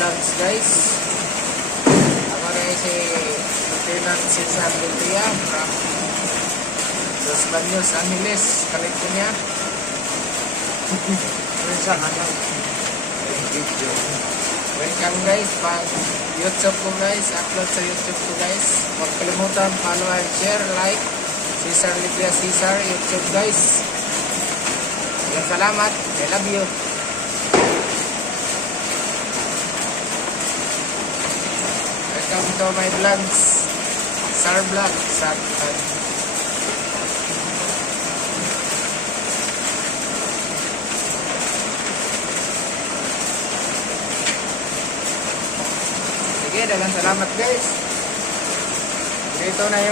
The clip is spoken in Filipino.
Vlogs guys. Ako rin si Lieutenant Cesar Lutia from Los Baños, Angeles, California. Welcome guys pag YouTube ko guys, upload sa YouTube ko guys. Huwag kalimutan follow and share, like Cesar Lutia Cesar YouTube guys. Salamat, I love you. Welcome to my vlogs, Sar Vlog, Sar Vlog. Sige, dagang salamat guys. Dito na yung